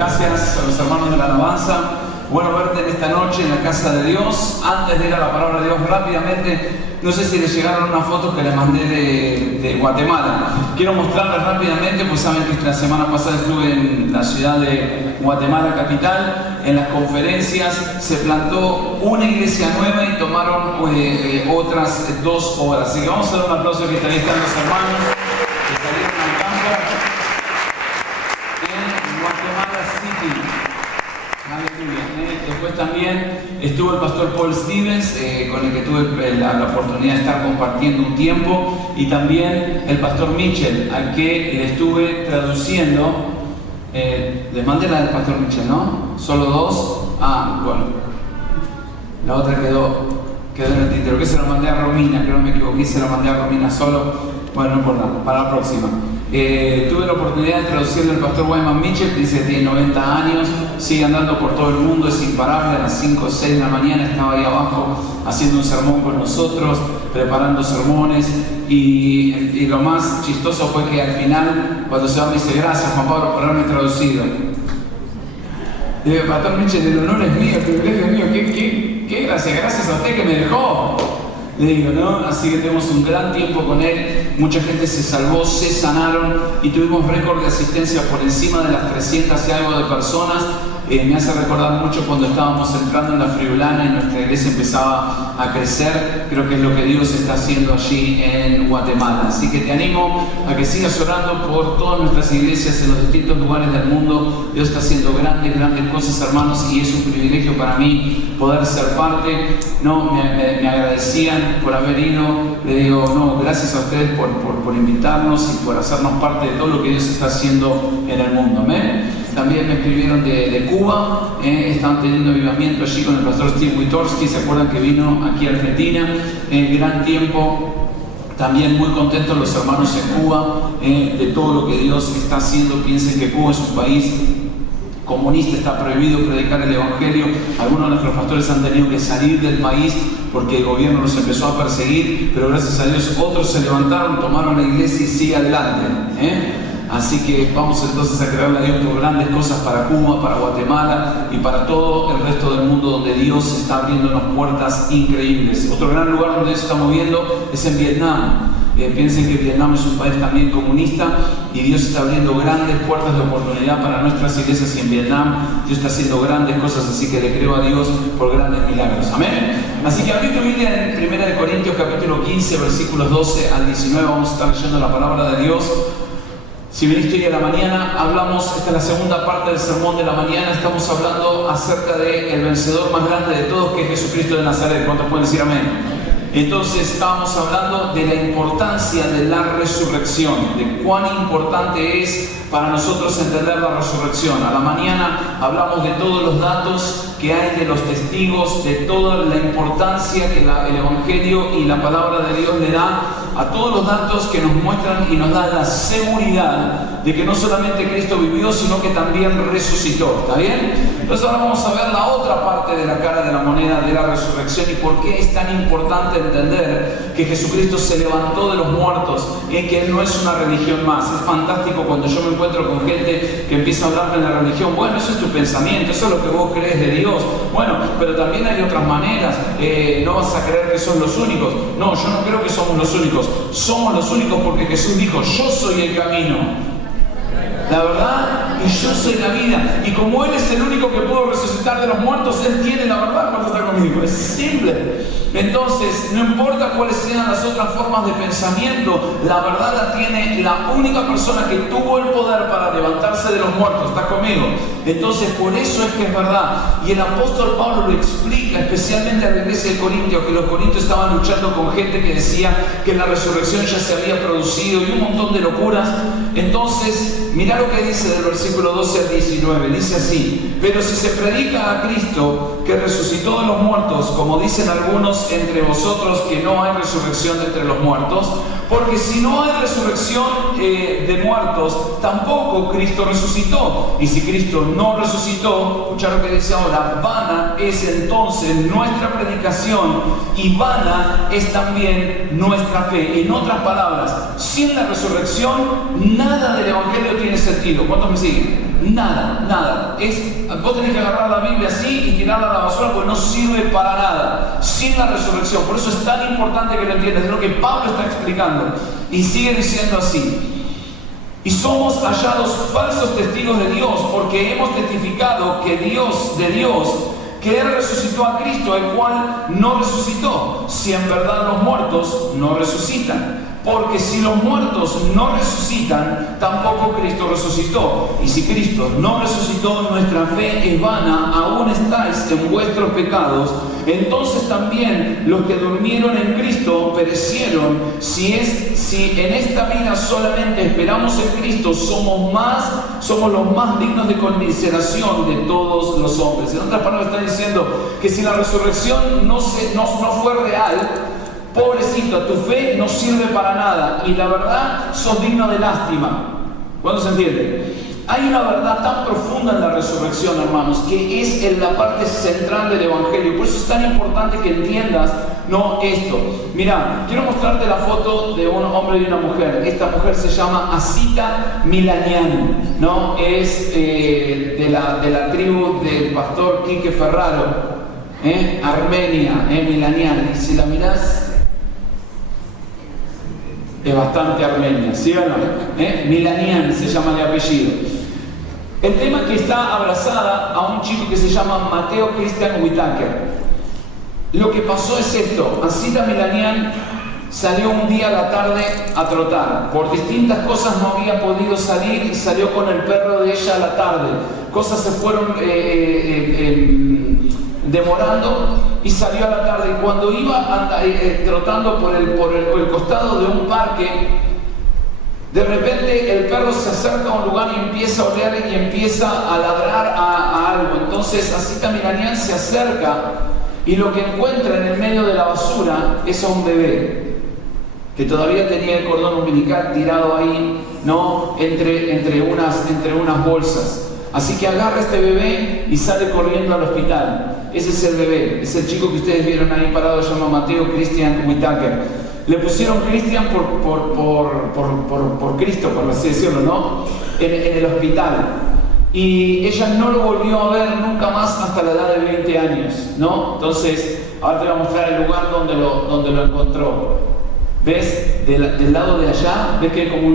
Gracias a los hermanos de la alabanza. Bueno verte en esta noche en la casa de Dios. Antes de ir a la palabra de Dios rápidamente, no sé si les llegaron unas fotos que les mandé de Guatemala. Quiero mostrarles rápidamente, pues saben que la semana pasada estuve en la ciudad de Guatemala capital. En las conferencias se plantó una iglesia nueva y tomaron otras 2 obras. Así que vamos a dar un aplauso que también están los hermanos que salieron al campo en Guatemala City. Después también estuvo el pastor Paul Stevens, con el que tuve la oportunidad de estar compartiendo un tiempo, y también el pastor Mitchell, al que le estuve traduciendo. Les mandé la del pastor Mitchell, ¿no? ¿Solo 2? Bueno. La otra quedó en el tintero. Que se la mandé a Romina, creo que me equivoqué, se la mandé a Romina solo. Bueno, no importa, para la próxima. Tuve la oportunidad de traducirle al pastor Wyman Mitchell, que dice que tiene 90 años, sigue andando por todo el mundo, es imparable. A las 5 o 6 de la mañana estaba ahí abajo haciendo un sermón con nosotros, preparando sermones, y lo más chistoso fue que al final, cuando se va, me dice: gracias Juan Pablo por haberme traducido. Y digo: pastor Mitchell, el honor es mío, el privilegio es mío, ¿qué gracias a usted que me dejó. Le digo, ¿no? Así que tenemos un gran tiempo con él, mucha gente se salvó, se sanaron y tuvimos récord de asistencia por encima de las 300 y algo de personas. Me hace recordar mucho cuando estábamos entrando en la Friulana y nuestra iglesia empezaba a crecer. Creo que es lo que Dios está haciendo allí en Guatemala. Así que te animo a que sigas orando por todas nuestras iglesias en los distintos lugares del mundo. Dios está haciendo grandes cosas, hermanos, y es un privilegio para mí poder ser parte. No, me agradecían por haber ido. Le digo, no, gracias a ustedes por invitarnos y por hacernos parte de todo lo que Dios está haciendo en el mundo. Amén. También me escribieron de Cuba, están teniendo avivamiento allí con el pastor Steve Witorsky. ¿Se acuerdan que vino aquí a Argentina? Gran tiempo. También muy contentos los hermanos en Cuba de todo lo que Dios está haciendo. Piensen que Cuba es un país comunista, está prohibido predicar el evangelio. Algunos de nuestros pastores han tenido que salir del país porque el gobierno los empezó a perseguir, pero gracias a Dios otros se levantaron, tomaron la iglesia y sigue adelante. Así que vamos entonces a creerle a Dios por grandes cosas para Cuba, para Guatemala y para todo el resto del mundo, donde Dios está abriéndonos puertas increíbles. Otro gran lugar donde Dios se está moviendo es en Vietnam. Piensen que Vietnam es un país también comunista y Dios está abriendo grandes puertas de oportunidad para nuestras iglesias, y en Vietnam Dios está haciendo grandes cosas, así que le creo a Dios por grandes milagros. Amén. Así que abrí tu Biblia en 1 Corintios capítulo 15, versículos 12 al 19. Vamos a estar leyendo la palabra de Dios. Si viniste hoy a la mañana, hablamos, esta es la segunda parte del sermón de la mañana, estamos hablando acerca del vencedor más grande de todos, que es Jesucristo de Nazaret. ¿Cuántos pueden decir amén? Entonces estábamos hablando de la importancia de la resurrección, de cuán importante es para nosotros entender la resurrección. A la mañana hablamos de todos los datos que hay, de los testigos, de toda la importancia que el Evangelio y la palabra de Dios le da a todos los datos que nos muestran y nos dan la seguridad de que no solamente Cristo vivió, sino que también resucitó. ¿Está bien? Entonces ahora vamos a ver la otra parte de la cara de la moneda de la resurrección y por qué es tan importante entender que Jesucristo se levantó de los muertos y que Él no es una religión más. Es fantástico cuando yo me encuentro con gente que empieza a hablarme de la religión. Bueno, eso es tu pensamiento, eso es lo que vos crees de Dios. Bueno, pero también hay otras maneras. No vas a creer que son los únicos. No, yo no creo que somos los únicos. Somos los únicos porque Jesús dijo: yo soy el camino, la verdad, y yo soy la vida. Y como Él es el único que pudo resucitar de los muertos, Él tiene la verdad. ¿Cuánto está conmigo? Es simple. Entonces, no importa cuáles sean las otras formas de pensamiento, la verdad la tiene la única persona que tuvo el poder para levantarse de los muertos. ¿Estás conmigo? Entonces, por eso es que es verdad. Y el apóstol Pablo lo explica, especialmente a la iglesia de Corintios, que los corintios estaban luchando con gente que decía que la resurrección ya se había producido y un montón de locuras. Entonces, mira lo que dice del versículo 12 al 19. Dice así: pero si se predica a Cristo que resucitó de los muertos, como dicen algunos entre vosotros que no hay resurrección de entre los muertos, porque si no hay resurrección de muertos, tampoco Cristo resucitó. Y si Cristo no resucitó, escucha lo que dice ahora: vana es entonces nuestra predicación y vana es también nuestra fe. En otras palabras, sin la resurrección nada del evangelio tiene sentido. ¿Cuántos me siguen? Nada, nada. Vos tenés que agarrar la Biblia así y tirarla a la basura porque no sirve para nada. Sin la resurrección. Por eso es tan importante que lo entiendas. Es lo que Pablo está explicando. Y sigue diciendo así. Y somos hallados falsos testigos de Dios porque hemos testificado que que Él resucitó a Cristo, el cual no resucitó, si en verdad los muertos no resucitan. Porque si los muertos no resucitan, tampoco Cristo resucitó. Y si Cristo no resucitó, nuestra fe es vana, aún estáis en vuestros pecados. Entonces también los que durmieron en Cristo perecieron. Si en esta vida solamente esperamos en Cristo, somos los más dignos de conmiseración de todos los hombres. En otras palabras está diciendo que si la resurrección no fue real, pobrecito, tu fe no sirve para nada y la verdad sos digno de lástima. ¿Cuándo se entiende? Hay una verdad tan profunda en la resurrección, hermanos, que es en la parte central del Evangelio. Por eso es tan importante que entiendas esto. Mira, quiero mostrarte la foto de un hombre y una mujer. Esta mujer se llama Asita Milanian, ¿no? Es de la tribu del pastor Quique Ferraro, Armenia, Milanian. Y si la mirás, es bastante armenia, ¿sí o no? Milanian se llama de apellido. El tema es que está abrazada a un chico que se llama Mateo Christian Whitaker. Lo que pasó es esto: Asita Milanian salió un día a la tarde a trotar. Por distintas cosas no había podido salir y salió con el perro de ella a la tarde. Cosas se fueron demorando y salió a la tarde. Y cuando iba trotando por el costado de un parque, de repente el perro se acerca a un lugar y empieza a oler y empieza a ladrar a algo. Entonces Asita Milanian se acerca y lo que encuentra en el medio de la basura es a un bebé que todavía tenía el cordón umbilical tirado ahí, ¿no? entre unas bolsas. Así que agarra a este bebé y sale corriendo al hospital. Ese es el bebé, es el chico que ustedes vieron ahí parado, se llama Mateo Christian Whitaker. Le pusieron Christian por Cristo, por así decirlo, ¿no? En el hospital. Y ella no lo volvió a ver nunca más hasta la edad de 20 años, ¿no? Entonces, ahora te voy a mostrar el lugar donde lo encontró. ¿Ves? Del lado de allá, ¿ves que hay como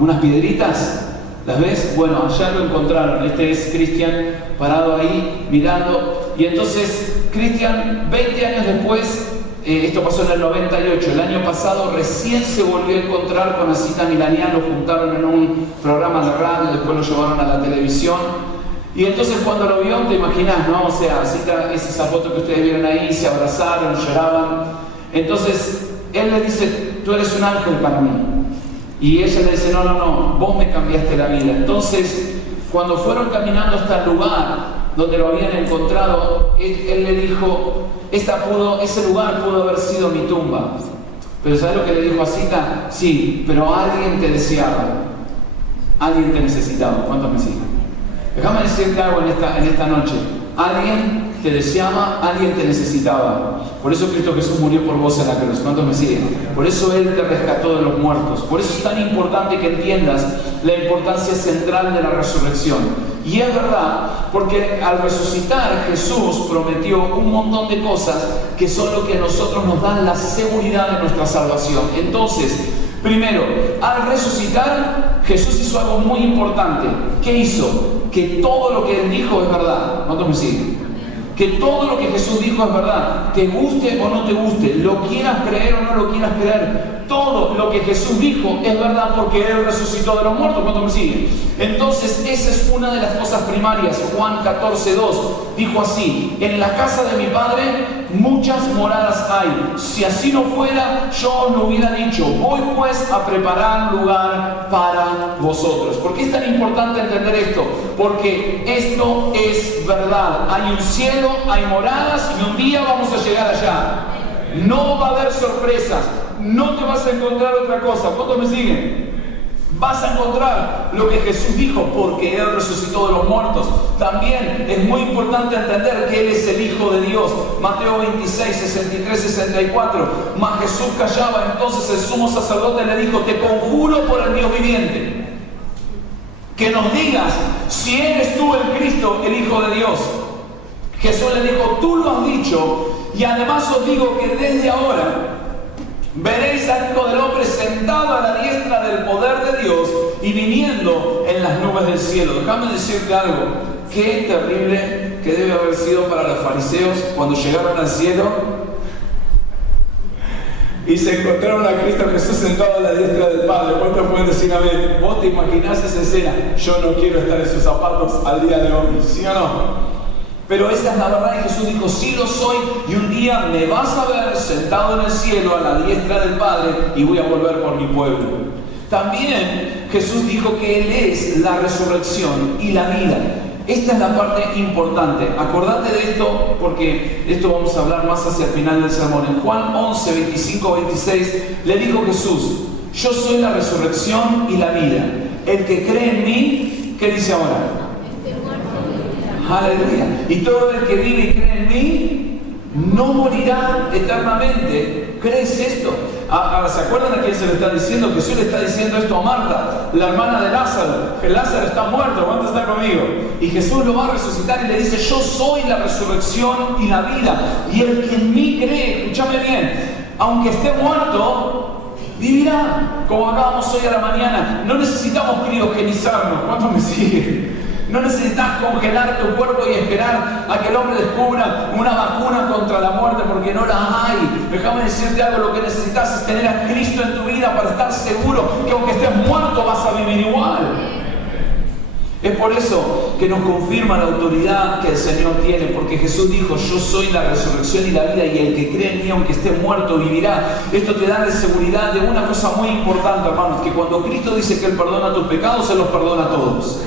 unas piedritas? ¿Las ves? Bueno, allá lo encontraron. Este es Cristian parado ahí mirando. Y entonces Cristian, 20 años después, esto pasó en el 98, el año pasado recién se volvió a encontrar con Asita Milanian. Lo juntaron en un programa de radio, después lo llevaron a la televisión. Y entonces cuando lo vio, te imaginas, ¿no? O sea, Asita, es esa foto que ustedes vieron ahí, se abrazaron, lloraban. Entonces él le dice: tú eres un ángel para mí. Y ella le dice: no, vos me cambiaste la vida. Entonces, cuando fueron caminando hasta el lugar donde lo habían encontrado, él le dijo: ese lugar pudo haber sido mi tumba. Pero ¿sabes lo que le dijo a Asita? Sí, pero alguien te deseaba, alguien te necesitaba. ¿Cuántos me siguen? Déjame decirte algo en esta noche. Alguien te deseaba, alguien te necesitaba. Por eso Cristo Jesús murió por vos en la cruz. ¿Cuántos me siguen? Por eso Él te rescató de los muertos. Por eso es tan importante que entiendas la importancia central de la resurrección. Y es verdad, porque al resucitar Jesús prometió un montón de cosas que son lo que a nosotros nos dan la seguridad de nuestra salvación. Entonces, primero, al resucitar, Jesús hizo algo muy importante. ¿Qué hizo? Que todo lo que Él dijo es verdad. ¿Cuántos me siguen? Que todo lo que Jesús dijo es verdad. Te guste o no te guste, lo quieras creer o no lo quieras creer, todo lo que Jesús dijo es verdad porque Él resucitó de los muertos. ¿Cuántos me siguen? Entonces, esa es una de las cosas primarias. Juan 14:2 dijo así: en la casa de mi Padre muchas moradas hay. Si así no fuera, yo os lo hubiera dicho. Voy pues a preparar lugar para vosotros. ¿Por qué es tan importante entender esto? Porque esto es verdad. Hay un cielo, hay moradas y un día vamos a llegar allá. No va a haber sorpresas. No te vas a encontrar otra cosa. ¿Cuántos me siguen? Vas a encontrar lo que Jesús dijo porque Él resucitó de los muertos. También es muy importante entender que Él es el Hijo de Dios. Mateo 26, 63, 64. Mas Jesús callaba. Entonces el sumo sacerdote le dijo: te conjuro por el Dios viviente. que nos digas si eres tú el Cristo, el Hijo de Dios. Jesús le dijo, tú lo has dicho, y además os digo que desde ahora veréis al Hijo del Hombre sentado a la diestra del poder de Dios y viniendo en las nubes del cielo. Déjame decirte algo, qué terrible que debe haber sido para los fariseos cuando llegaron al cielo y se encontraron a Cristo Jesús sentado a la diestra del Padre. ¿Cuántos pueden decir amén? ¿Vos te imaginás esa escena? Yo no quiero estar en sus zapatos al día de hoy, ¿sí o no? Pero esa es la verdad, y Jesús dijo, sí lo soy, y un día me vas a ver sentado en el cielo a la diestra del Padre y voy a volver por mi pueblo. También Jesús dijo que Él es la resurrección y la vida. Esta es la parte importante. Acordate de esto, porque esto vamos a hablar más hacia el final del sermón. En Juan 11, 25, 26, le dijo Jesús, yo soy la resurrección y la vida. El que cree en mí, ¿qué dice ahora? Aleluya. Y todo el que vive y cree en mí no morirá eternamente. ¿Crees esto? Ahora, ¿se acuerdan a quién se le está diciendo? Jesús le está diciendo esto a Marta, la hermana de Lázaro, que Lázaro está muerto. ¿Cuánto está conmigo? Y Jesús lo va a resucitar y le dice, yo soy la resurrección y la vida. Y el que en mí cree, escúchame bien, aunque esté muerto, vivirá. Como hablábamos hoy a la mañana, no necesitamos criogenizarnos. ¿Cuántos me siguen? No necesitas congelar tu cuerpo y esperar a que el hombre descubra una vacuna contra la muerte, porque no la hay. Déjame decirte algo, lo que necesitas es tener a Cristo en tu vida para estar seguro que aunque estés muerto vas a vivir igual. Es por eso que nos confirma la autoridad que el Señor tiene, porque Jesús dijo, yo soy la resurrección y la vida, y el que cree en mí, aunque esté muerto, vivirá. Esto te da la seguridad de una cosa muy importante, hermanos, que cuando Cristo dice que Él perdona tus pecados, Él los perdona a todos.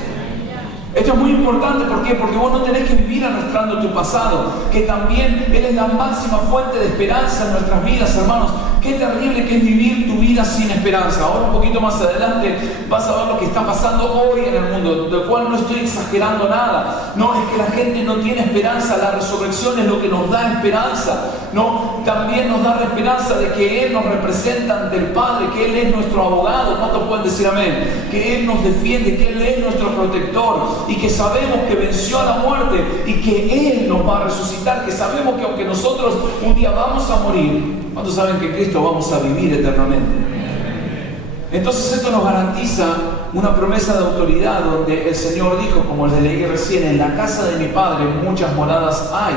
Esto es muy importante, ¿por qué? Porque vos no tenés que vivir arrastrando tu pasado, que también Él es la máxima fuente de esperanza en nuestras vidas, hermanos. Qué terrible que es vivir tu vida sin esperanza. Ahora un poquito más adelante vas a ver lo que está pasando hoy en el mundo, del cual no estoy exagerando nada. No, es que la gente no tiene esperanza. La resurrección es lo que nos da esperanza. No, también nos da la esperanza de que Él nos representa ante el Padre, que Él es nuestro abogado. ¿Cuántos pueden decir amén? Que Él nos defiende, que Él es nuestro protector, y que sabemos que venció a la muerte y que Él nos va a resucitar, que sabemos que aunque nosotros un día vamos a morir, ¿cuántos saben que Cristo vamos a vivir eternamente? Entonces esto nos garantiza una promesa de autoridad, donde el Señor dijo, como les leí recién, en la casa de mi Padre muchas moradas hay.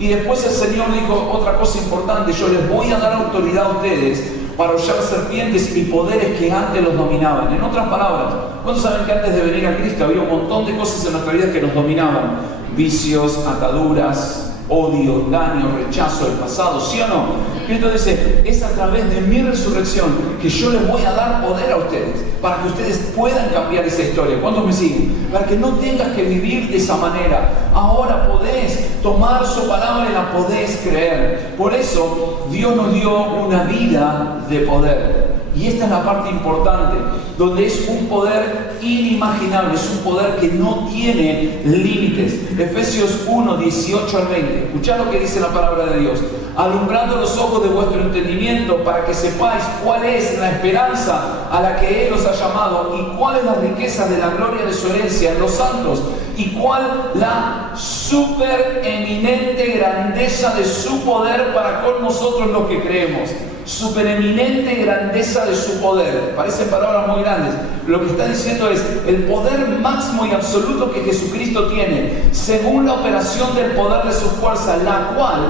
Y después el Señor dijo otra cosa importante, yo les voy a dar autoridad a ustedes para hollar serpientes y poderes que antes los dominaban. En otras palabras, ¿cuántos saben que antes de venir a Cristo había un montón de cosas en nuestra vida que nos dominaban? Vicios, ataduras, odio, engaño, rechazo del pasado, ¿sí o no? Cristo dice, es a través de mi resurrección que yo les voy a dar poder a ustedes, para que ustedes puedan cambiar esa historia. ¿Cuántos me siguen? Para que no tengas que vivir de esa manera. Ahora podés tomar su palabra y la podés creer. Por eso Dios nos dio una vida de poder. Y esta es la parte importante, donde es un poder inimaginable, es un poder que no tiene límites. Efesios 1, 18 al 20. Escuchad lo que dice la palabra de Dios. Alumbrando los ojos de vuestro entendimiento, para que sepáis cuál es la esperanza a la que Él os ha llamado, y cuál es la riqueza de la gloria de su herencia en los santos, y cuál la supereminente grandeza de su poder para con nosotros los que creemos. Supereminente grandeza de su poder. Parecen palabras muy grandes. Lo que está diciendo es el poder máximo y absoluto que Jesucristo tiene, según la operación del poder de su fuerza, la cual,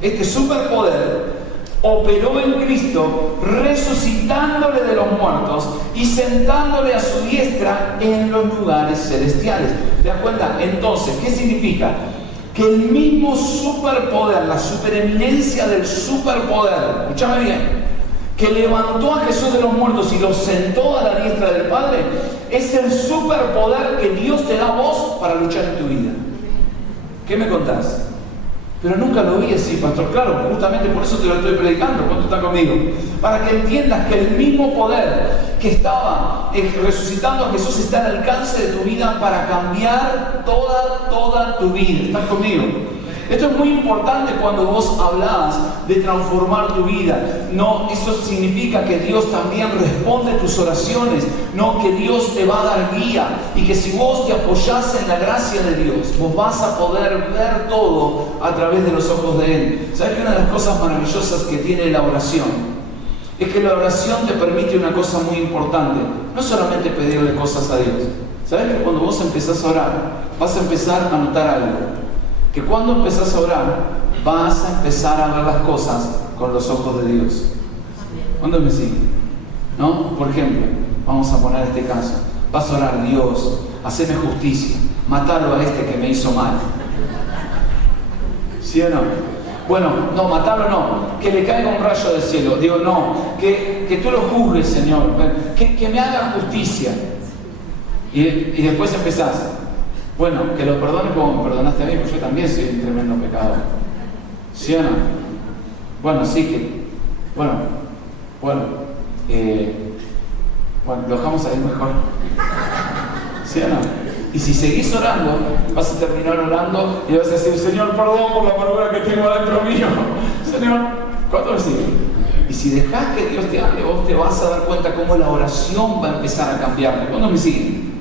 este superpoder, operó en Cristo, resucitándole de los muertos y sentándole a su diestra en los lugares celestiales. ¿Te das cuenta? Entonces, ¿qué significa? Que el mismo superpoder, la supereminencia del superpoder, escúchame bien, que levantó a Jesús de los muertos y lo sentó a la diestra del Padre, es el superpoder que Dios te da a vos para luchar en tu vida. ¿Qué me contás? Pero nunca lo vi así, pastor. Claro, justamente por eso te lo estoy predicando. ¿Cuánto está conmigo? Para que entiendas que el mismo poder que estaba resucitando a Jesús está al alcance de tu vida para cambiar toda tu vida. ¿Estás conmigo? Esto es muy importante cuando vos hablás de transformar tu vida. No, eso significa que Dios también responde tus oraciones. No, que Dios te va a dar guía. Y que si vos te apoyás en la gracia de Dios, vos vas a poder ver todo a través de los ojos de Él. ¿Sabes que una de las cosas maravillosas que tiene la oración es que la oración te permite una cosa muy importante? No solamente pedirle cosas a Dios. ¿Sabes que cuando vos empezás a orar, vas a empezar a notar algo? Que cuando empezás a orar, vas a empezar a ver las cosas con los ojos de Dios. ¿Cuándo me siguen? ¿No? Por ejemplo, vamos a poner este caso. Vas a orar: Dios, haceme justicia, matalo a este que me hizo mal. ¿Sí o no? Bueno, no, matarlo no, que le caiga un rayo del cielo. Digo, no, que tú lo juzgues, Señor, que me haga justicia. Y después empezás: bueno, que lo perdone como me perdonaste a mí, porque yo también soy un tremendo pecador. ¿Sí o no? Bueno, sí que... Bueno, lo dejamos ahí mejor. ¿Sí o no? Y si seguís orando, vas a terminar orando y vas a decir: Señor, perdón por la amargura que tengo dentro mío. Señor, ¿cuánto me sigue? Y si dejás que Dios te hable, vos te vas a dar cuenta cómo la oración va a empezar a cambiar. ¿Cuándo me siguen?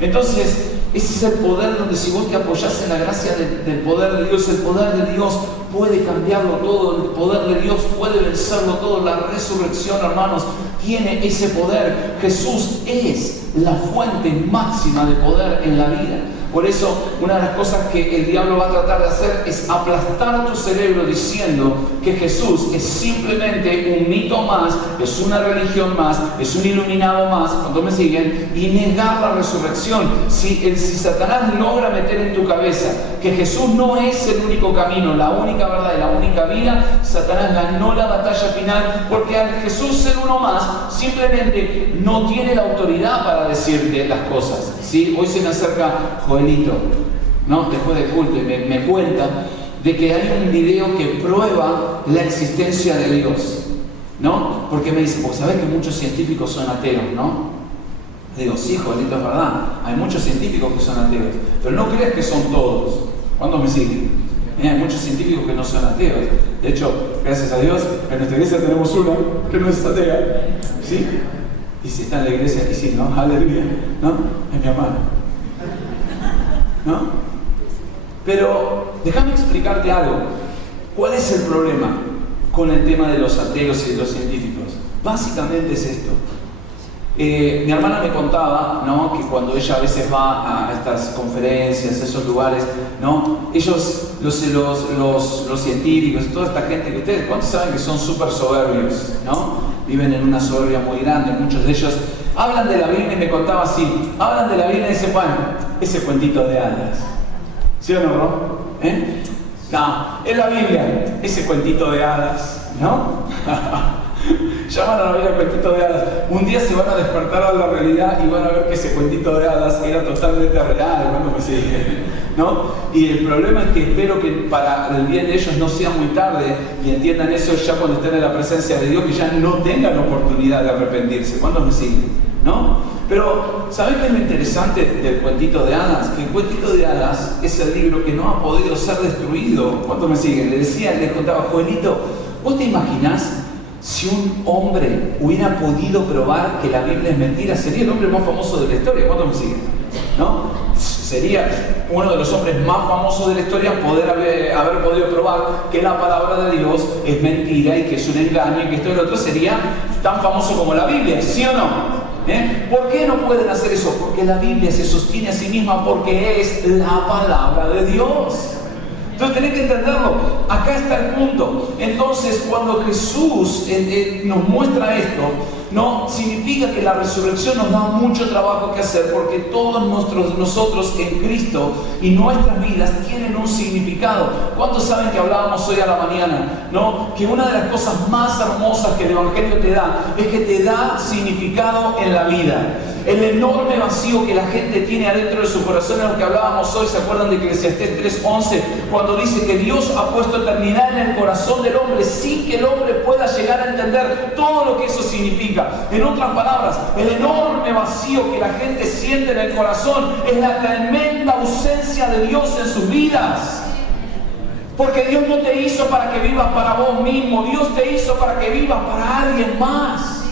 Entonces, ese es el poder donde, si vos te apoyás en la gracia del poder de Dios, el poder de Dios puede cambiarlo todo, el poder de Dios puede vencerlo todo. La resurrección, hermanos, tiene ese poder. Jesús es la fuente máxima de poder en la vida. Por eso, una de las cosas que el diablo va a tratar de hacer es aplastar tu cerebro diciendo que Jesús es simplemente un mito más, es una religión más, es un iluminado más, cuando me siguen, y negar la resurrección. Si Satanás logra meter en tu cabeza que Jesús no es el único camino, la única verdad y la única vida, Satanás ganó la batalla final, porque al Jesús ser uno más, simplemente no tiene la autoridad para decirte las cosas. ¿Sí? Hoy se me acerca Joelito, ¿no? Después del culto, y me cuenta de que hay un video que prueba la existencia de Dios, ¿no? Porque me dice: pues sabes que muchos científicos son ateos, ¿no? Digo: sí, Joelito, es verdad, hay muchos científicos que son ateos, pero no creas que son todos. ¿Cuándo me siguen? Hay muchos científicos que no son ateos. De hecho, gracias a Dios, en nuestra iglesia tenemos una que no es atea, ¿sí? Y si está en la iglesia, y si no, aleluya, ¿no? Es mi hermano, ¿no? Pero déjame explicarte algo. ¿Cuál es el problema con el tema de los ateos y de los científicos? Básicamente es esto. Mi hermana me contaba, ¿no?, que cuando ella a veces va a estas conferencias, a esos lugares, ¿no?, ellos, los científicos, toda esta gente que ustedes, ¿cuántos saben que son súper soberbios, ¿no? Viven en una soberbia muy grande. Muchos de ellos hablan de la Biblia, y me contaba así, hablan de la Biblia y dicen: bueno, ese cuentito de hadas. ¿Sí o no, Ron? No, es la Biblia, ese cuentito de hadas, ¿no? Llaman a la Biblia cuentito de hadas. Un día se van a despertar a la realidad y van a ver que ese cuentito de hadas era totalmente real, ¿no? Pues sí, ¿no? Y el problema es que espero que para el bien de ellos no sea muy tarde y entiendan eso ya cuando estén en la presencia de Dios, que ya no tengan oportunidad de arrepentirse. ¿Cuántos me siguen? ¿No? Pero, ¿sabés qué es lo interesante del cuentito de hadas? Que el cuentito de hadas es el libro que no ha podido ser destruido. ¿Cuántos me siguen? Le decía, les contaba: Joelito, ¿vos te imaginás si un hombre hubiera podido probar que la Biblia es mentira? Sería el hombre más famoso de la historia. ¿Cuántos me siguen? ¿No? Sería uno de los hombres más famosos de la historia poder haber podido probar que la palabra de Dios es mentira y que es un engaño y que esto y lo otro. Sería tan famoso como la Biblia, ¿sí o no? ¿Por qué no pueden hacer eso? Porque la Biblia se sostiene a sí misma, porque es la palabra de Dios. Entonces tenés que entenderlo. Acá está el punto. Entonces, cuando Jesús nos muestra esto, no significa que la resurrección nos da mucho trabajo que hacer, porque todos nosotros en Cristo y nuestras vidas tienen un significado. ¿Cuántos saben que hablábamos hoy a la mañana? ¿No? Que una de las cosas más hermosas que el Evangelio te da es que te da significado en la vida. El enorme vacío que la gente tiene adentro de su corazón, es lo que hablábamos hoy. ¿Se acuerdan de Eclesiastés 3:11? Cuando dice que Dios ha puesto eternidad en el corazón del hombre sin que el hombre pueda llegar a entender todo lo que eso significa. significa? En otras palabras, el enorme vacío que la gente siente en el corazón es la tremenda ausencia de Dios en sus vidas. Porque Dios no te hizo para que vivas para vos mismo, Dios te hizo para que vivas para alguien más.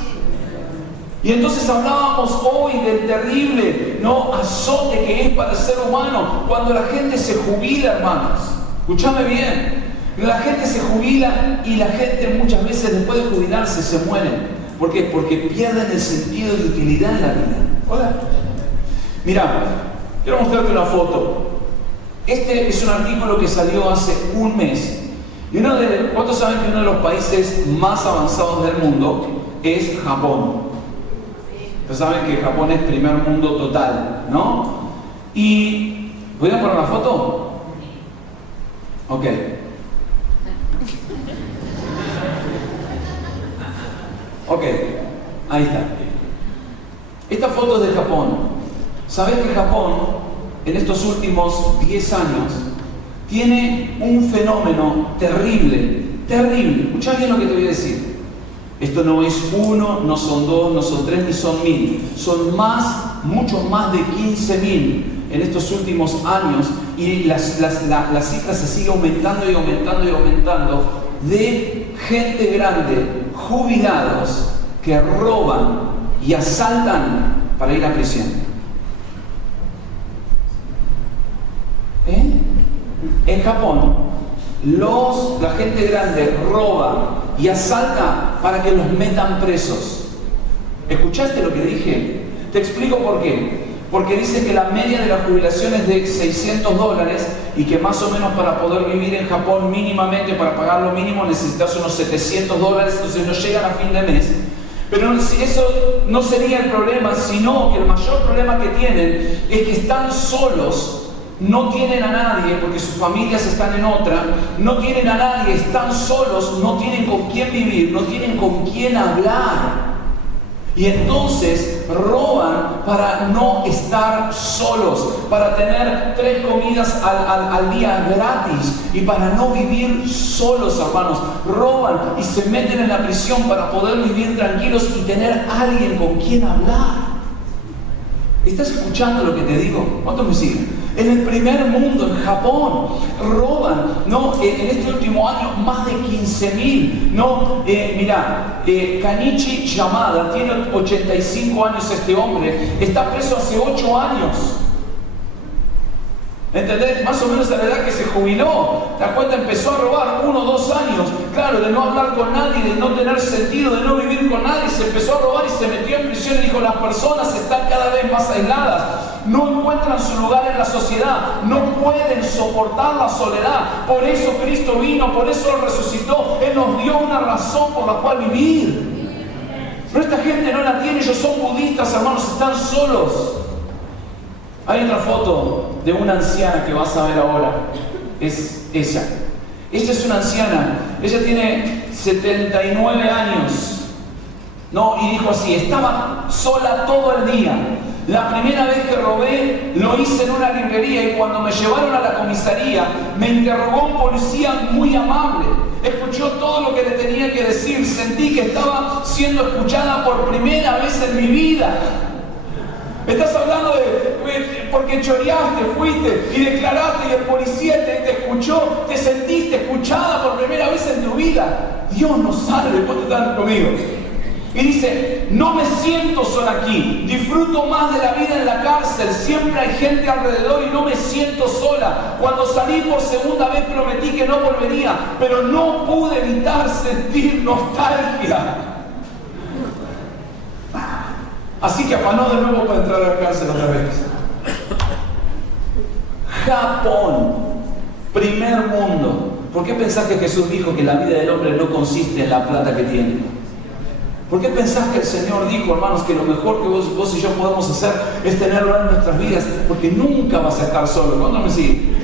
Y entonces hablábamos hoy del terrible azote que es para el ser humano cuando la gente se jubila, hermanos. Escúchame bien, la gente se jubila y la gente muchas veces después de jubilarse se mueren. ¿Por qué? Porque pierden el sentido de utilidad en la vida. Hola. Mira, quiero mostrarte una foto. Este es un artículo que salió hace un mes. Y ¿cuántos saben que uno de los países más avanzados del mundo es Japón? Ustedes saben que Japón es primer mundo total, ¿no? Y... ¿Pueden poner la foto? Ok. Ok, ahí está. Esta foto es de Japón. ¿Sabes que Japón, en estos últimos 10 años, tiene un fenómeno terrible, terrible? Escuchá bien lo que te voy a decir. Esto no es uno, no son dos, no son tres, ni son 1000. Son mucho más de 15.000 en estos últimos años. Y la cifra se sigue aumentando y aumentando y aumentando. De gente grande, jubilados, que roban y asaltan para ir a prisión. En Japón, la gente grande roba y asalta para que los metan presos. ¿Escuchaste lo que dije? Te explico por qué. Porque dice que la media de la jubilación es de $600 y que más o menos para poder vivir en Japón mínimamente, para pagar lo mínimo, necesitas unos $700, entonces no llegan a fin de mes. Pero eso no sería el problema, sino que el mayor problema que tienen es que están solos. No tienen a nadie porque sus familias están en otra, no tienen a nadie, están solos, no tienen con quién vivir, no tienen con quién hablar. Y entonces roban para no estar solos, para tener 3 comidas al día gratis y para no vivir solos, hermanos. Roban y se meten en la prisión para poder vivir tranquilos y tener a alguien con quien hablar. ¿Estás escuchando lo que te digo? ¿Cuántos me siguen? En el primer mundo, en Japón, roban, en este último año, más de 15.000, Mira, Kanichi Yamada, tiene 85 años este hombre, está preso hace 8 años. ¿Entendés? Más o menos a la edad que se jubiló. ¿Te das cuenta? Empezó a robar 1 o 2 años. Claro, de no hablar con nadie, de no tener sentido, de no vivir con nadie. Se empezó a robar y se metió en prisión y dijo: las personas están cada vez más aisladas. No encuentran su lugar en la sociedad. No pueden soportar la soledad. Por eso Cristo vino, por eso Él resucitó. Él nos dio una razón por la cual vivir. Pero esta gente no la tiene. Ellos son budistas, hermanos, están solos. Hay otra foto de una anciana que vas a ver ahora. Es ella. Esta es una anciana. Ella tiene 79 años. Y dijo así: estaba sola todo el día. La primera vez que robé lo hice en una librería y cuando me llevaron a la comisaría me interrogó un policía muy amable. Escuchó todo lo que le tenía que decir. Sentí que estaba siendo escuchada por primera vez en mi vida. Estás hablando porque choreaste, fuiste y declaraste y el policía te escuchó, te sentiste escuchada por primera vez en tu vida. Dios nos salve, ¿cuántos están conmigo? Y dice: no me siento sola aquí, disfruto más de la vida en la cárcel, siempre hay gente alrededor y no me siento sola. Cuando salí por segunda vez prometí que no volvería, pero no pude evitar sentir nostalgia. Así que afanó de nuevo para entrar a la cárcel otra vez. Japón, primer mundo. ¿Por qué pensás que Jesús dijo que la vida del hombre no consiste en la plata que tiene? ¿Por qué pensás que el Señor dijo, hermanos, que lo mejor que vos y yo podemos hacer es tenerlo en nuestras vidas? Porque nunca vas a estar solo. ¿Cuándo me sigue?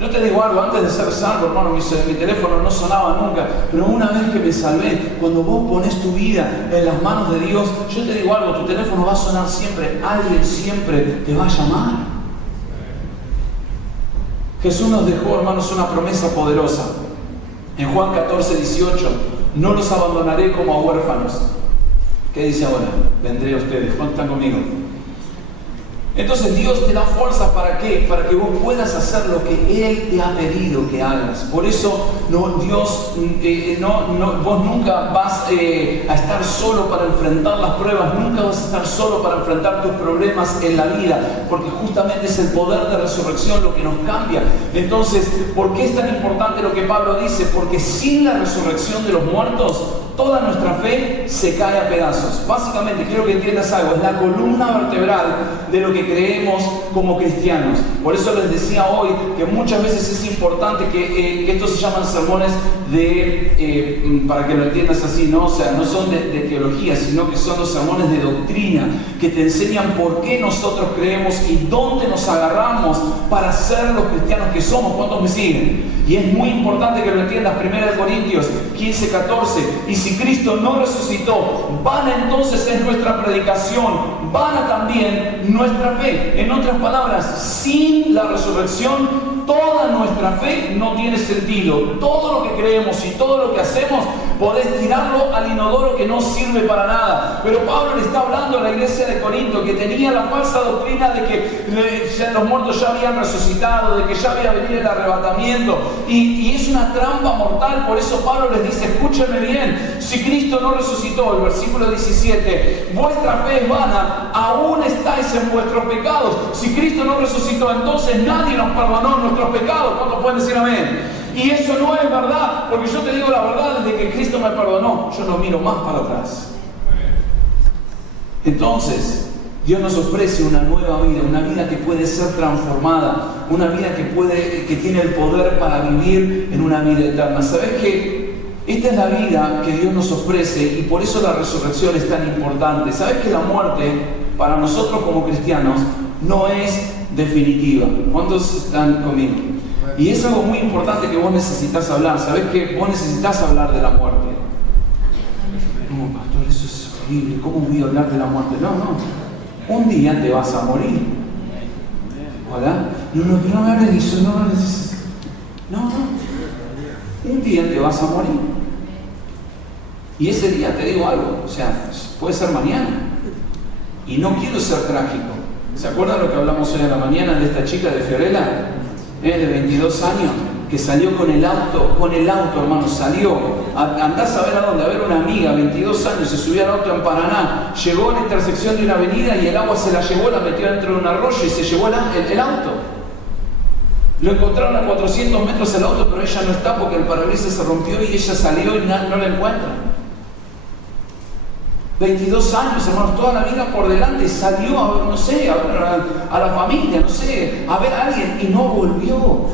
Yo te digo algo, antes de ser salvo, hermano, mi teléfono no sonaba nunca, pero una vez que me salvé, cuando vos pones tu vida en las manos de Dios, yo te digo algo, tu teléfono va a sonar siempre, alguien siempre te va a llamar. Jesús nos dejó, hermanos, una promesa poderosa. En Juan 14, 18, no los abandonaré como a huérfanos, ¿Qué dice ahora? Vendré a ustedes. ¿Cuántos están conmigo? Entonces Dios te da fuerzas ¿para qué? Para que vos puedas hacer lo que Él te ha pedido que hagas. Por eso Dios, vos nunca vas a estar solo para enfrentar las pruebas, nunca vas a estar solo para enfrentar tus problemas en la vida, porque justamente es el poder de resurrección lo que nos cambia. Entonces, ¿por qué es tan importante lo que Pablo dice? Porque sin la resurrección de los muertos, toda nuestra fe se cae a pedazos. Básicamente, quiero que entiendas algo, es la columna vertebral de lo que creemos como cristianos. Por eso les decía hoy que muchas veces es importante que estos se llaman sermones para que lo entiendas así, ¿no? O sea, no son de teología, sino que son los sermones de doctrina, que te enseñan por qué nosotros creemos y dónde nos agarramos para ser los cristianos que somos. ¿Cuántos me siguen? Y es muy importante que lo entiendas. 1 Corintios 15, 14. Y si Cristo no resucitó, vana entonces es nuestra predicación, vana también nuestra fe. En otras palabras, sin la resurrección, toda nuestra fe no tiene sentido. Todo lo que creemos y todo lo que hacemos, podés tirarlo al inodoro que no sirve para nada. Pero Pablo le está hablando a la iglesia de Corinto, que tenía la falsa doctrina de que los muertos ya habían resucitado, de que ya había venido el arrebatamiento. Y es una trampa mortal. Por eso Pablo les dice, escúchenme bien, si Cristo no resucitó, el versículo 17, vuestra fe es vana, aún estáis en vuestros pecados. Si Cristo no resucitó, entonces nadie nos perdonó nuestros pecados. ¿Cuántos pueden decir amén? Y eso no es verdad, porque yo te digo la verdad, desde que Cristo me perdonó, yo no miro más para atrás. Entonces, Dios nos ofrece una nueva vida, una vida que puede ser transformada, una vida que tiene el poder para vivir en una vida eterna. ¿Sabes qué? Esta es la vida que Dios nos ofrece y por eso la resurrección es tan importante. ¿Sabes que la muerte, para nosotros como cristianos, no es definitiva? ¿Cuántos están conmigo? Y es algo muy importante que vos necesitas hablar. ¿Sabés que vos necesitas hablar de la muerte? No, pastor, eso es horrible. ¿Cómo voy a hablar de la muerte? No. Un día te vas a morir. ¿Hola? No, pero no me hables de eso. No. Un día te vas a morir. Y ese día te digo algo. O sea, puede ser mañana. Y no quiero ser trágico. ¿Se acuerdan lo que hablamos hoy en la mañana de esta chica de Fiorella? De 22 años, que salió con el auto, hermano, salió, andás a ver a dónde, a ver una amiga, 22 años, se subió al auto en Paraná, llegó a la intersección de una avenida y el agua se la llevó, la metió dentro de un arroyo y se llevó el auto. Lo encontraron a 400 metros el auto, pero ella no está porque el parabrisas se rompió y ella salió y no la encuentran. 22 años, hermanos, toda la vida por delante, salió a ver, no sé, a ver a la familia, no sé, a ver a alguien y no volvió.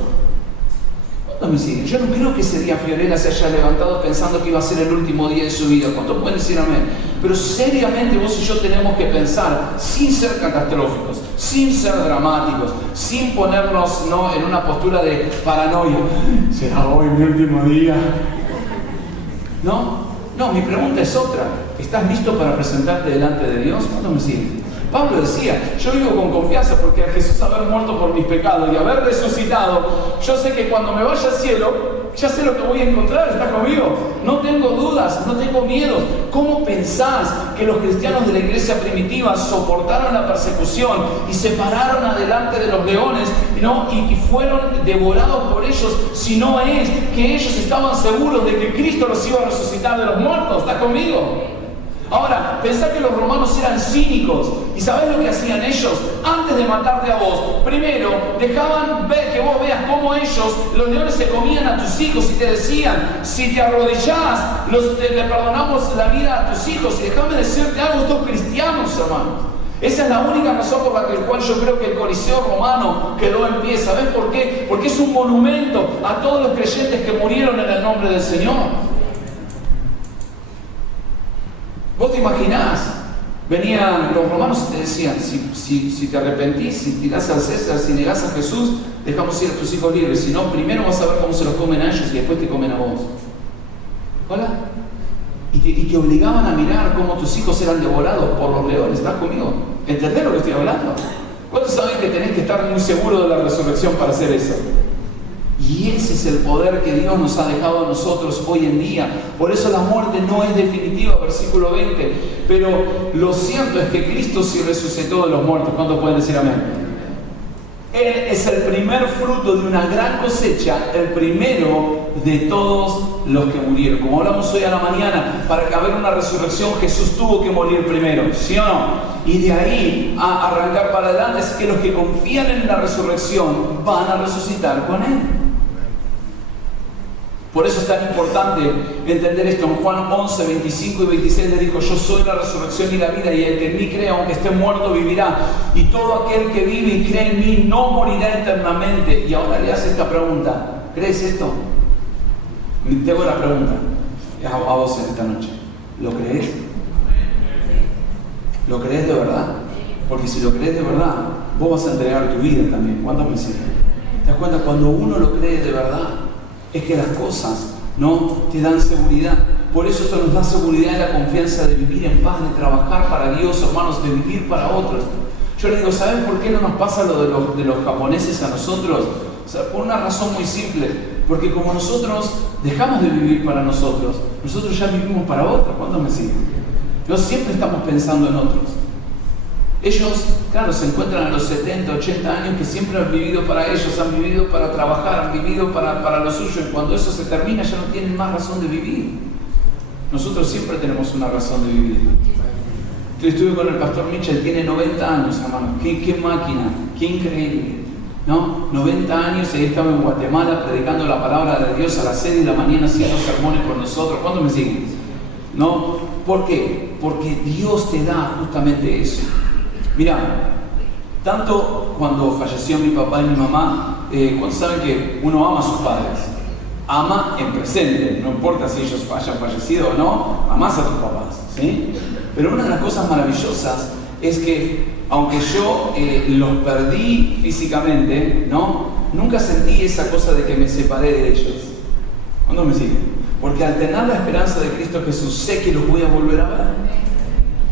¿Cuántos me siguen? Yo no creo que ese día Fiorella se haya levantado pensando que iba a ser el último día de su vida. ¿Cuántos pueden decir amén? Pero seriamente vos y yo tenemos que pensar, sin ser catastróficos, sin ser dramáticos, sin ponernos en una postura de paranoia. ¿Será hoy mi último día? No, mi pregunta es otra. ¿Estás listo para presentarte delante de Dios? ¿Cuántos me siguen? Pablo decía, yo vivo con confianza porque a Jesús haber muerto por mis pecados y haber resucitado, yo sé que cuando me vaya al cielo, ya sé lo que voy a encontrar. ¿Estás conmigo? No tengo dudas, no tengo miedos. ¿Cómo pensás que los cristianos de la iglesia primitiva soportaron la persecución y se pararon adelante de los leones y fueron devorados por ellos, si no es que ellos estaban seguros de que Cristo los iba a resucitar de los muertos? ¿Estás conmigo? Ahora, pensá que los romanos eran cínicos. ¿Y sabés lo que hacían ellos? Antes de matarte a vos, primero dejaban ver que vos veas cómo los leones se comían a tus hijos y te decían, si te arrodillás, le perdonamos la vida a tus hijos. Y déjame decirte algo, estos cristianos, hermanos. Esa es la única razón por la cual yo creo que el Coliseo romano quedó en pie. ¿Sabés por qué? Porque es un monumento a todos los creyentes que murieron en el nombre del Señor. ¿Vos te imaginás? Venían los romanos y te decían, si te arrepentís, si tirás al César, si negás a Jesús, dejamos ir a tus hijos libres. Si no, primero vas a ver cómo se los comen a ellos y después te comen a vos. ¿Hola? Y te obligaban a mirar cómo tus hijos eran devorados por los leones. ¿Estás conmigo? ¿Entendés lo que estoy hablando? ¿Cuántos saben que tenés que estar muy seguro de la resurrección para hacer eso? Y ese es el poder que Dios nos ha dejado a nosotros hoy en día. Por eso la muerte no es definitiva, versículo 20. Pero lo cierto es que Cristo sí resucitó de los muertos. ¿Cuántos pueden decir amén? Él es el primer fruto de una gran cosecha, el primero de todos los que murieron. Como hablamos hoy a la mañana, para que haber una resurrección Jesús tuvo que morir primero, ¿sí o no? Y de ahí a arrancar para adelante, es que los que confían en la resurrección van a resucitar con Él. Por eso es tan importante entender esto. En Juan 11, 25 y 26 le dijo: yo soy la resurrección y la vida, y el que en mí cree, aunque esté muerto, vivirá. Y todo aquel que vive y cree en mí no morirá eternamente. Y ahora le hace esta pregunta: ¿crees esto? Te hago la pregunta a vos en esta noche. ¿Lo crees? ¿Lo crees de verdad? Porque si lo crees de verdad, vos vas a entregar tu vida también. ¿Cuántos me siguen? ¿Te das cuenta? Cuando uno lo cree de verdad, es que las cosas no te dan seguridad. Por eso esto nos da seguridad y la confianza de vivir en paz, de trabajar para Dios, hermanos, de vivir para otros. Yo les digo, ¿saben por qué no nos pasa lo de los japoneses a nosotros? O sea, por una razón muy simple. Porque como nosotros dejamos de vivir para nosotros, nosotros ya vivimos para otros. ¿Cuántos me siguen? Nosotros siempre estamos pensando en otros. Ellos, claro, se encuentran a los 70, 80 años que siempre han vivido para ellos, han vivido para trabajar, han vivido para lo suyo, y cuando eso se termina ya no tienen más razón de vivir. Nosotros siempre tenemos una razón de vivir. Yo estuve con el pastor Mitchell, tiene 90 años, hermano. Qué máquina, qué increíble, ¿no? 90 años, y ahí estaba en Guatemala predicando la palabra de Dios a las 6 de la mañana, haciendo sermones con nosotros. ¿Cuántos me siguen? ¿No? ¿Por qué? Porque Dios te da justamente eso. Mira, tanto cuando falleció mi papá y mi mamá, cuando saben que uno ama a sus padres, ama en presente, no importa si ellos hayan fallecido o no, amás a tus papás, ¿sí? Pero una de las cosas maravillosas es que, aunque yo los perdí físicamente, ¿no? Nunca sentí esa cosa de que me separé de ellos. ¿Cuándo me siguen? Porque al tener la esperanza de Cristo Jesús, sé que los voy a volver a ver.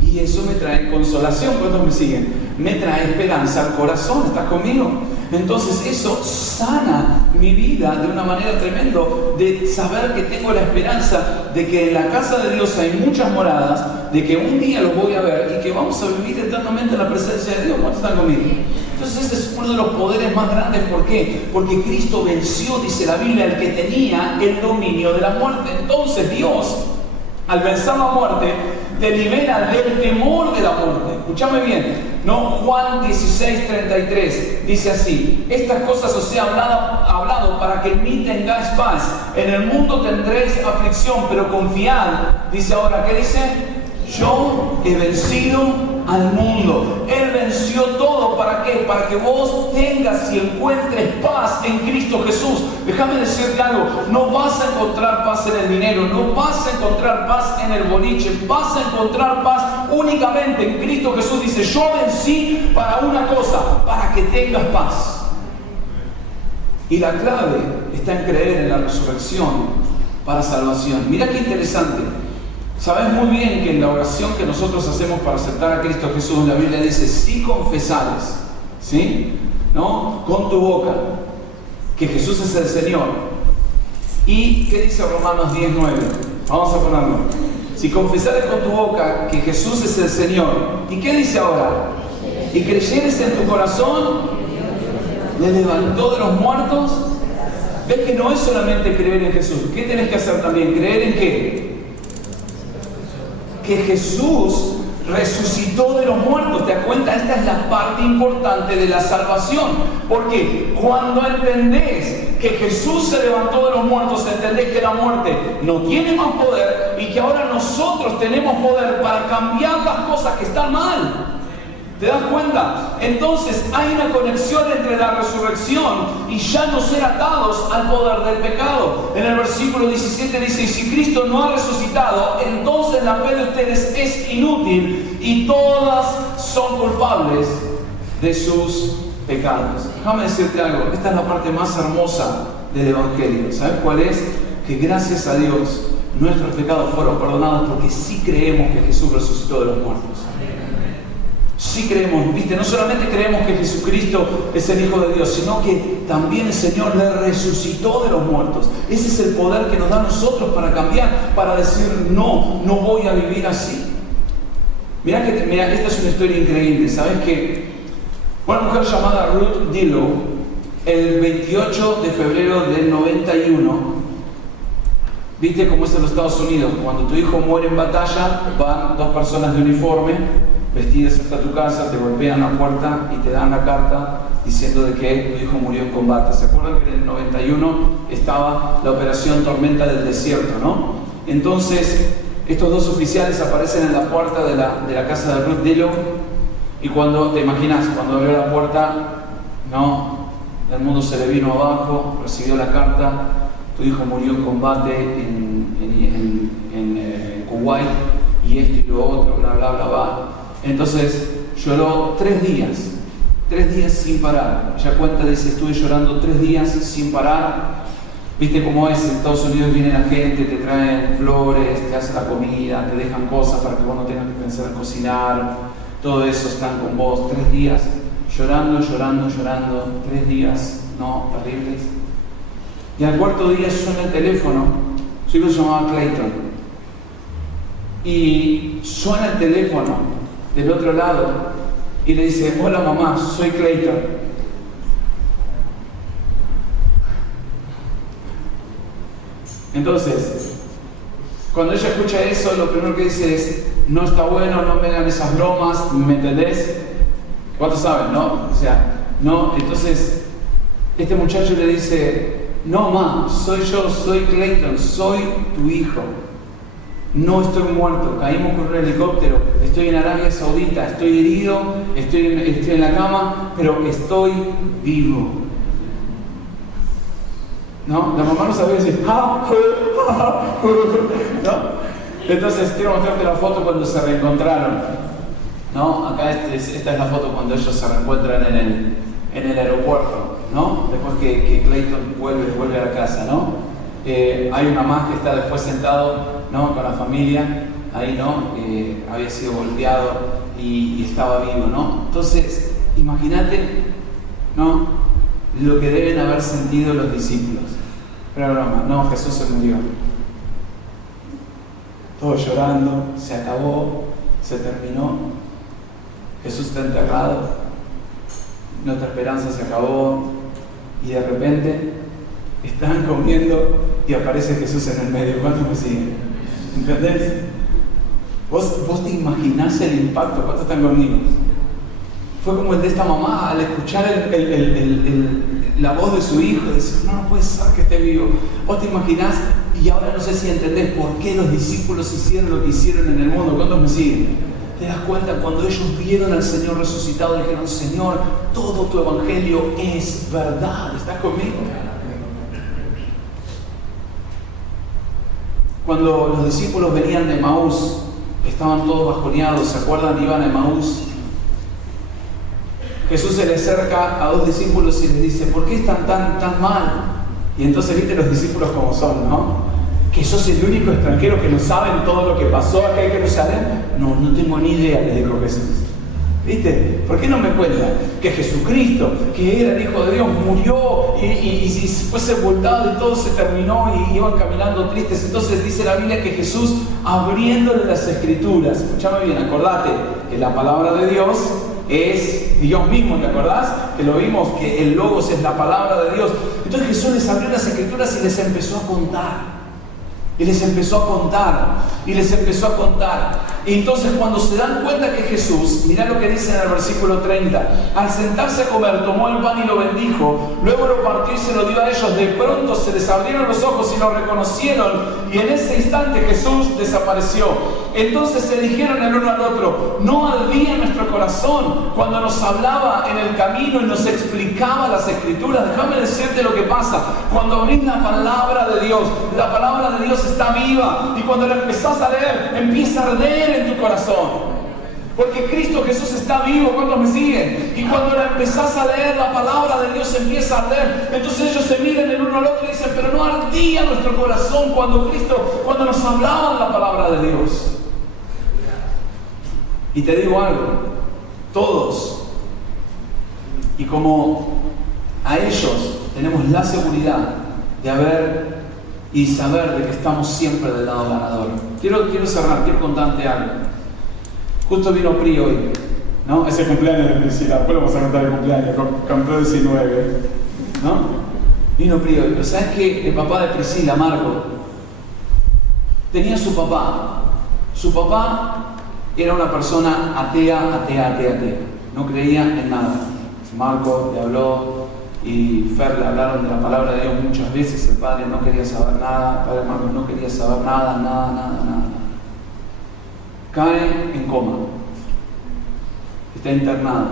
Y eso me trae consolación. ¿Cuántos me siguen? Me trae esperanza al corazón. ¿Estás conmigo? Entonces eso sana mi vida de una manera tremenda, de saber que tengo la esperanza de que en la casa de Dios hay muchas moradas, de que un día los voy a ver y que vamos a vivir eternamente en la presencia de Dios. ¿Cuántos están conmigo? Entonces este es uno de los poderes más grandes. ¿Por qué? Porque Cristo venció, dice la Biblia, al que tenía el dominio de la muerte. Entonces Dios, al vencer la muerte, te libera del temor de la muerte. Escúchame bien, ¿no? Juan 16:33 dice así: estas cosas os he hablado para que en mí tengáis paz. En el mundo tendréis aflicción, pero confiad. Dice ahora, ¿qué dice? Yo he vencido al mundo. Él venció todo. ¿Para qué? Para que vos tengas y encuentres paz en Cristo Jesús. Déjame decirte algo: no vas a encontrar paz en el dinero, no vas a encontrar paz en el boliche, vas a encontrar paz únicamente en Cristo Jesús. Dice: yo vencí para una cosa, para que tengas paz. Y la clave está en creer en la resurrección para salvación. Mira qué interesante. Sabes muy bien que en la oración que nosotros hacemos para aceptar a Cristo Jesús, la Biblia dice: si confesares, ¿sí? ¿No? Con tu boca que Jesús es el Señor. ¿Y qué dice Romanos 10:9? Vamos a ponerlo. Si confesares con tu boca que Jesús es el Señor. ¿Y qué dice ahora? Y creyeres en tu corazón, le levantó de los muertos. ¿Ves que no es solamente creer en Jesús? ¿Qué tenés que hacer también? ¿Creer en qué? Que Jesús resucitó de los muertos. ¿Te das cuenta? Esta es la parte importante de la salvación. Porque cuando entendés que Jesús se levantó de los muertos, entendés que la muerte no tiene más poder y que ahora nosotros tenemos poder para cambiar las cosas que están mal. ¿Te das cuenta? Entonces hay una conexión entre la resurrección y ya no ser atados al poder del pecado. En el versículo 17 dice: y si Cristo no ha resucitado, entonces la fe de ustedes es inútil y todas son culpables de sus pecados. Déjame decirte algo, esta es la parte más hermosa del Evangelio. ¿Sabes cuál es? Que gracias a Dios nuestros pecados fueron perdonados porque sí creemos que Jesús resucitó de los muertos. sí creemos, ¿viste? No solamente creemos que Jesucristo es el Hijo de Dios, sino que también el Señor le resucitó de los muertos. Ese es el poder que nos da a nosotros para cambiar, para decir, no voy a vivir así. Mirá, esta es una historia increíble. ¿Sabes qué? Una mujer llamada Ruth Dillow, el 28 de febrero del 91, ¿viste cómo es en los Estados Unidos? Cuando tu hijo muere en batalla, van dos personas de uniforme, vestidas hasta tu casa, te golpean la puerta y te dan la carta diciendo de que tu hijo murió en combate. ¿Se acuerdan que en el 91 estaba la operación Tormenta del Desierto, no? Entonces, estos dos oficiales aparecen en la puerta de la casa de Ruth Dillow, y cuando, te imaginas, cuando abrió la puerta, no, el mundo se le vino abajo, recibió la carta, tu hijo murió en combate en Kuwait, y esto y lo otro, bla, bla, bla, bla. Entonces lloró 3 días sin parar. Ella cuenta, dice, estuve llorando 3 días sin parar. Viste cómo es, en Estados Unidos viene la gente, te traen flores, te hacen la comida, te dejan cosas para que vos no tengas que pensar en cocinar, todo eso, están con vos 3 días, llorando, 3 días, no, terribles. Y al 4.º día suena el teléfono, su hijo se llamaba Clayton, y suena el teléfono del otro lado, y le dice, hola mamá, soy Clayton. Entonces, cuando ella escucha eso, lo primero que dice es, no está bueno, no me hagan esas bromas, ¿me entendés? ¿Cuántos saben, no? O sea, no, entonces, este muchacho le dice, no ma, soy yo, soy Clayton, soy tu hijo. No estoy muerto, caímos con un helicóptero, estoy en Arabia Saudita, estoy herido, estoy en la cama, pero estoy vivo. ¿No? La mamá no sabía decir, ¿no? Entonces quiero mostrarte la foto cuando se reencontraron, ¿no? Acá esta es la foto cuando ellos se reencuentran en el aeropuerto, ¿no? Después que Clayton vuelve a la casa, ¿no? Hay una más que está después sentado, ¿no? Con la familia, ahí, ¿no? Había sido golpeado y estaba vivo, ¿no? Entonces, imagínate, ¿no? Lo que deben haber sentido los discípulos. Pero broma, no, Jesús se murió. Todos llorando, se acabó, se terminó. Jesús está enterrado, nuestra esperanza se acabó, y de repente están comiendo y aparece Jesús en el medio. ¿Cuántos me siguen? ¿Entendés? ¿Vos te imaginás el impacto? ¿Cuántos están conmigo? Fue como el de esta mamá al escuchar la voz de su hijo, decir, no puede ser que esté vivo. Vos te imaginás, y ahora no sé si entendés por qué los discípulos hicieron lo que hicieron en el mundo. ¿Cuántos me siguen? Te das cuenta, cuando ellos vieron al Señor resucitado, dijeron, Señor, todo tu evangelio es verdad. ¿Estás conmigo? Cuando los discípulos venían de Emaús, estaban todos bajoneados, ¿se acuerdan? Iban a Emaús. Jesús se le acerca a 2 discípulos y les dice, ¿por qué están tan mal? Y entonces, viste los discípulos como son, ¿no? ¿Que sos el único extranjero que no saben todo lo que pasó acá en Jerusalén? No tengo ni idea, le dijo Jesús. ¿Viste? ¿Por qué no me cuentan que Jesucristo, que era el Hijo de Dios, murió y fue sepultado y todo se terminó y iban caminando tristes? Entonces dice la Biblia que Jesús, abriéndole las Escrituras, escúchame bien, acordate que la palabra de Dios es Dios mismo, ¿te acordás? Que lo vimos, que el Logos es la palabra de Dios. Entonces Jesús les abrió las Escrituras y les empezó a contar. Y les empezó a contar. Y entonces cuando se dan cuenta que Jesús, mirá lo que dice en el versículo 30, al sentarse a comer, tomó el pan y lo bendijo, luego lo partió y se lo dio a ellos. De pronto se les abrieron los ojos y lo reconocieron, y en ese instante Jesús desapareció. Entonces se dijeron el uno al otro, ¿no ardía nuestro corazón cuando nos hablaba en el camino y nos explicaba las Escrituras? Déjame decirte lo que pasa. Cuando abrís la palabra de Dios, la palabra de Dios está viva, y cuando la empezás a leer, empieza a arder en tu corazón. Porque Cristo Jesús está vivo. ¿Cuántos me siguen? Y cuando la empezás a leer, la palabra de Dios empieza a arder. Entonces ellos se miran el uno al otro y dicen, pero no ardía nuestro corazón cuando nos hablaba la palabra de Dios. Y te digo algo, todos. Y como a ellos tenemos la seguridad de haber y saber de que estamos siempre del lado ganador. Quiero cerrar, quiero contarte algo. Justo vino Pri hoy, ¿no? Es el cumpleaños de Priscila, después vamos a cantar el cumpleaños, cantó 19, ¿no? Vino Pri hoy, pero ¿sabes qué? El papá de Priscila, Marco, tenía su papá. Su papá era una persona atea. No creía en nada. Marco le habló y Fer le hablaron de la palabra de Dios muchas veces. El padre no quería saber nada. El padre Marco no quería saber nada. Cae en coma. Está internado,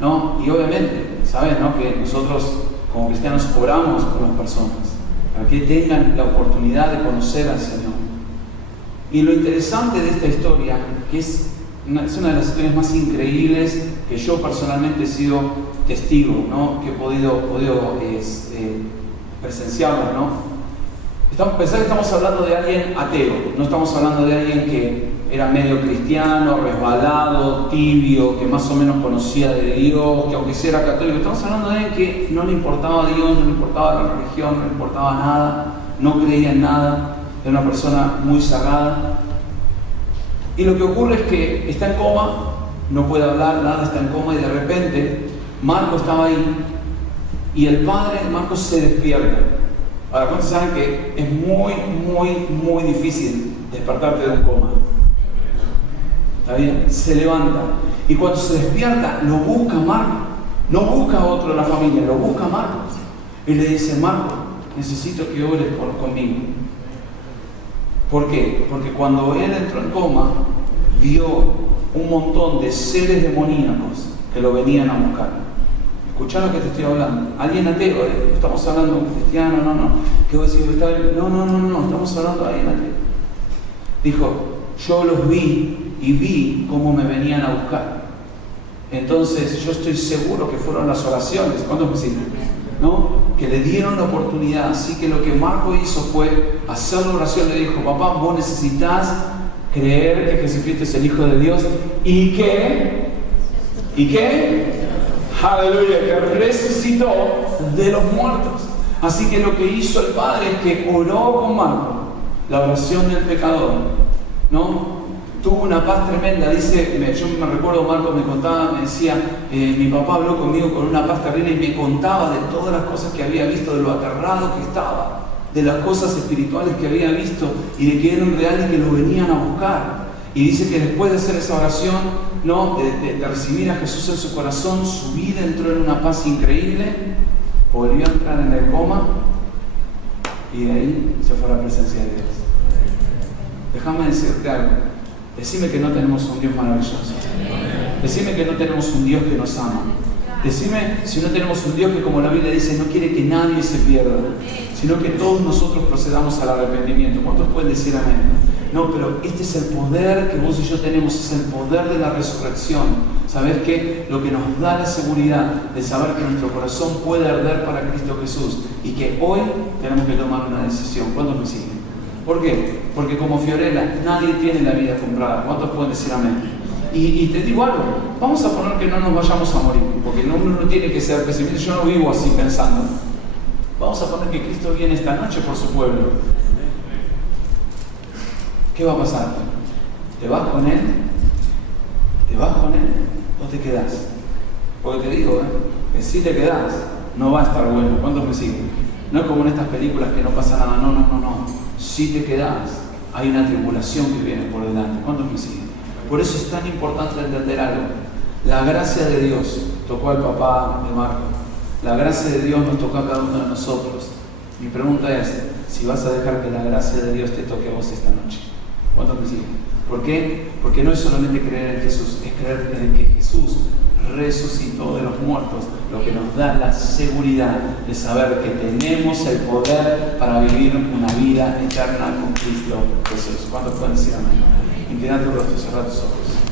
¿no? Y obviamente, ¿sabes, no? Que nosotros como cristianos oramos por las personas para que tengan la oportunidad de conocer al Señor. Y lo interesante de esta historia, que es una de las historias más increíbles que yo personalmente he sido testigo, ¿no? Que he podido presenciarla, ¿no? Pensar que estamos hablando de alguien ateo, no estamos hablando de alguien que era medio cristiano, resbalado, tibio, que más o menos conocía de Dios, que aunque sea católico, estamos hablando de alguien que no le importaba a Dios, no le importaba la religión, no le importaba nada, no creía en nada. Era una persona muy cerrada. Y lo que ocurre es que está en coma, no puede hablar, nada, está en coma, y de repente Marco estaba ahí y el padre de Marco se despierta. Ahora, ¿cuántos saben que es muy difícil despertarte de un coma? ¿Está bien? Se levanta y cuando se despierta lo busca Marco, no busca a otro de la familia, lo busca Marco y le dice: Marco, necesito que ores conmigo. ¿Por qué? Porque cuando él entró en coma, vio un montón de seres demoníacos que lo venían a buscar. Escuchá lo que te estoy hablando. Alguien ateo, estamos hablando de un cristiano, no. ¿Qué vos decís? No, estamos hablando de alguien ateo. Dijo: yo los vi y vi cómo me venían a buscar. Entonces yo estoy seguro que fueron las oraciones. ¿Cuántos me siguen? ¿No? Que le dieron la oportunidad. Así que lo que Marco hizo fue hacer la oración. Le dijo: papá, vos necesitas creer que Jesucristo es el Hijo de Dios y que aleluya, que resucitó de los muertos. Así que lo que hizo el padre es que oró con Marco, la oración del pecador, ¿no? Tuvo una paz tremenda. Dice, yo me recuerdo, Marco me contaba, me decía, mi papá habló conmigo con una paz terrible y me contaba de todas las cosas que había visto, de lo aterrado que estaba, de las cosas espirituales que había visto y de que eran reales y que lo venían a buscar. Y dice que después de hacer esa oración, ¿no? de recibir a Jesús en su corazón, su vida entró en una paz increíble, volvió a entrar en el coma y de ahí se fue a la presencia de Dios. Déjame decirte algo. Decime que no tenemos un Dios maravilloso. Decime que no tenemos un Dios que nos ama. Decime si no tenemos un Dios que, como la Biblia dice, no quiere que nadie se pierda, sino que todos nosotros procedamos al arrepentimiento. ¿Cuántos pueden decir amén? No, pero este es el poder que vos y yo tenemos, es el poder de la resurrección. ¿Sabés qué? Lo que nos da la seguridad de saber que nuestro corazón puede arder para Cristo Jesús y que hoy tenemos que tomar una decisión. ¿Cuántos me siguen? ¿Por qué? Porque como Fiorella, nadie tiene la vida comprada. ¿Cuántos pueden decir amén? Y te digo algo, vamos a poner que no nos vayamos a morir, porque uno no tiene que ser pesimista. Yo no vivo así pensando. Vamos a poner que Cristo viene esta noche por su pueblo. ¿Qué va a pasar? ¿Te vas con Él? ¿Te vas con Él o te quedás? Porque te digo, que si te quedás, no va a estar bueno. ¿Cuántos me siguen? No es como en estas películas que no pasa nada. No. Si te quedás, hay una tribulación que viene por delante. ¿Cuántos me siguen? Por eso es tan importante entender algo. La gracia de Dios tocó al papá de Marco. La gracia de Dios nos tocó a cada uno de nosotros. Mi pregunta es, si vas a dejar que la gracia de Dios te toque a vos esta noche. ¿Cuántos me siguen? ¿Por qué? Porque no es solamente creer en Jesús, es creer en que Jesús resucitó de los muertos, lo que nos da la seguridad de saber que tenemos el poder para vivir una vida eterna con Cristo Jesús. ¿Cuántos pueden decir amén? Inclina tu rostro, cerra tus ojos.